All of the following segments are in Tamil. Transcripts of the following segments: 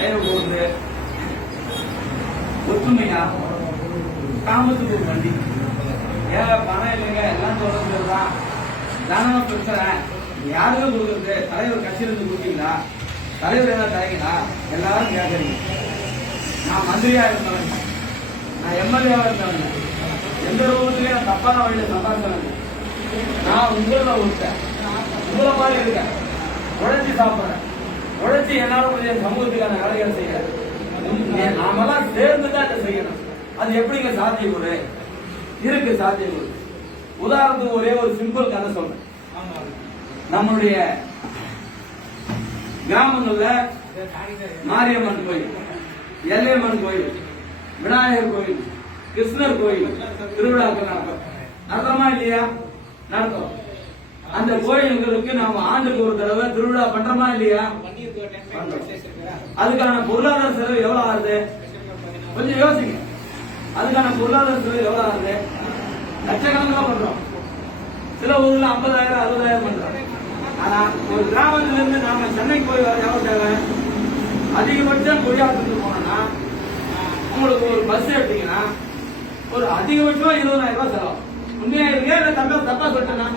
போகுது ஒற்றுமையா காமத்துக்கு ஒரு வண்டி ஏன் பணம் இல்லைங்க எல்லாம் சொல்றதுதான் தானமா பிரச்சனை யாருமே கொடுக்குறது தலைவர் கட்சியிலிருந்து கொடுத்தீங்களா தலைவர் என்ன தரீங்களா எல்லாரும் கேட்கறீங்க. நான் மந்திரியா இருந்தவங்க, நான் எம்எல்ஏவா இருந்தவங்க, எந்த ரூபத்துலயும் நான் தப்பான வழியில சம்பாதிச்சவங்க. நான் உங்கள ஒருத்தன் உங்களை மாதிரி இருக்கேன், உழைச்சி சாப்பிட்றேன், உழைச்சி என்னால முடிய சமூகத்துக்கான வேலைகளை செய்யறேன். நாமெல்லாம் சேர்ந்துதான் இதை செய்யணும். அது எப்படிங்க சாத்தியக்கூறு இருக்கு? சாத்தியக்கூறு உதாரணத்துக்கு ஒரே ஒரு சிம்பிள் கதை சொல்றேன். நம்மளுடைய கிராமங்கள்ல மாரியம்மன் கோயில், எல்லையம்மன் கோயில், விநாயகர் கோயில், கிருஷ்ணர் கோயில் திருவிழாக்கள் நடத்துறோமா இல்லையா? நடத்தும். அந்த கோயில்களுக்கு நாம ஆண்டுக்கு ஒரு தடவை திருவிழா பண்றோமா இல்லையா? அதுக்கான பொருளாதார செலவு எவ்வளவு ஆகுது? கொஞ்சம் யோசிங்க. அதுக்கான பொருளாதார செலவு எவ்வளவு ஆகுது? லட்சக்கணக்கில் பண்றோம். சில ஊர்ல 50,000 60,000 பண்றோம். ஆனா ஒரு கிராமத்துல இருந்து நாம சென்னைக்கு போய் வர எவ்வளவு தேவை? அதிகபட்சம் கொடியாத்துக்கு போனோம்னா உங்களுக்கு ஒரு பஸ் எடுத்தீங்கன்னா ஒரு அதிகபட்சமா 20,000 ரூபாய் செலவு. உண்மையா இருக்கே இல்ல தப்பா சொல்லிட்டேன்னா?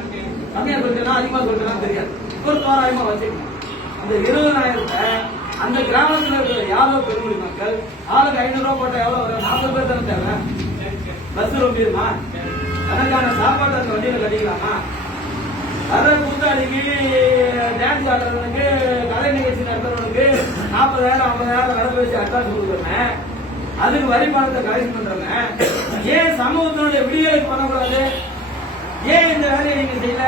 கம்மியா சொல்லிட்டேன்னா அதிகமா சொல்லிட்டேன்னா தெரியாது. ஒரு தோராயமா வச்சுக்கணும். அந்த 20,000 அந்த கிராமத்துல இருக்கிற யாரோ பெருமொழி மக்கள் ஆளுக்கு 500 ரூபாய் போட்டா எவ்வளவு வரும்? 40 பேர் தானே தேவை. பஸ் ரொம்பிடுமா? அதற்கான சாப்பாடு அந்த வண்டியில கட்டிக்கலாமா? அதை கூத்தாடிக்கு டான்ஸ் ஆடுறவனுக்கு கலை நிகழ்ச்சி நடத்துறவனுக்கு 40,000 50,000 விளக்கு வச்சு அட்வான்ஸ் கொடுக்குறேன். அதுக்கு வரி பணத்தை கலெக்ட் பண்றேங்க. ஏன் சமூகத்தினுடைய விடியலுக்கு பண்ணக்கூடாது? ஏன் இந்த வேலையை நீங்க செய்யல?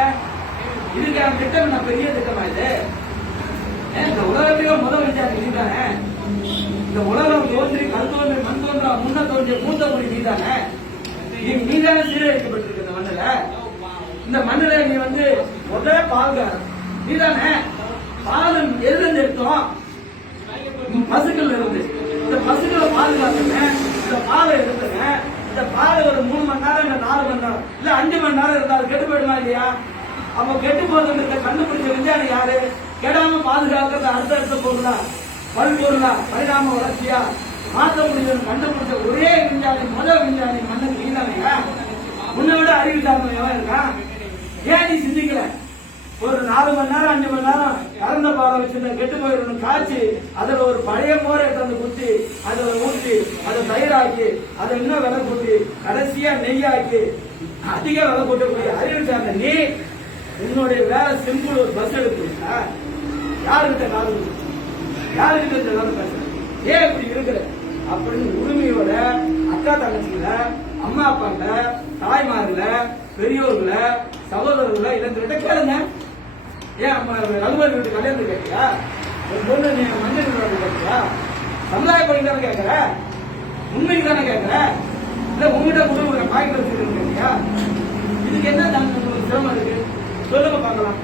இதுக்கான திட்டம் என்ன பெரிய திட்டமா இது? இந்த உலகத்தையோ முதல் விஞ்ஞானி நீதானே. இந்த உலகம் தோன்றி கல் தோன்றி மண் தோன்றா முன்ன தோன்றிய மூத்த மொழி நீதானே. நீதானே சீரழிக்கப்பட்டிருக்கு இந்த மண்ணுல. இந்த மண்ணுல நீ முதல்ல பால்கார நீதானே. பால் எதுல எடுத்தோம்? பசுக்கள் இருந்து. இந்த பசுக்களை பாதுகாத்துங்க, இந்த பாலை எடுத்துங்க. இந்த பாலை ஒரு 3 மணி நேரம் இல்ல 4 மணி நேரம் இல்ல 5 மணி நேரம் இருந்தா அது கெட்டு போயிடுமா இல்லையா? அப்ப கெட்டு போறது கண்டுபிடிச்ச விஞ்ஞானி யாரு? கெடாம பாதுகாக்கிறது அடுத்த பொருளா, பல்பொருளா, பரிணாம வளர்ச்சியா மாற்ற முடியும் கண்டுபிடிச்ச ஒரே விஞ்ஞானி, முதல் விஞ்ஞானி மண்ணுக்கு நீதானே. உன்னை விட அறிவு சார்ந்தவன் இருக்கா? ஏன் நீ சிந்திக்கல? ஒரு 4 மணி நேரம் 5 மணி நேரம் கறந்த பாலை வச்சிருந்த கெட்டு போயிடணும் காய்ச்சி அதுல ஒரு பழைய மோரை எடுத்து குத்தி அதுல ஊற்றி அதை தயிராக்கி அதை இன்னும் விலை கூட்டி கடைசியா நெய்யாக்கி அதிக விலை கூட்டக்கூடிய அறிவு சார்ந்த நீ உன்னுடைய வேலை சிம்பிள். ஒரு பஸ் எடுத்துட்டா யாருக்கிட்ட காது? யாருக்கிட்ட இந்த வேலை பேசுற? ஏன் இப்படி இருக்கிற அப்படின்னு உரிமையோட அக்கா தங்கச்சிகள, அம்மா அப்பாங்க, தாய்மார்கள, பெரியோர்கள, சகோதரர்கள இளைஞர்கிட்ட கேளுங்க. ஏன் ரகுவர் வீட்டு கல்யாணத்துக்கு கேட்கியா? ஒரு பொண்ணு நீ மஞ்சள் கேட்கியா? சமுதாய பணி தானே கேட்கற? உண்மைக்கு தானே கேட்கற? இல்ல உங்ககிட்ட கொடுக்குற பாய்க்கிற கேட்கியா? இதுக்கு என்ன உங்களுக்கு சிரமம் இருக்கு? சொல்லுங்க பார்க்கலாம்.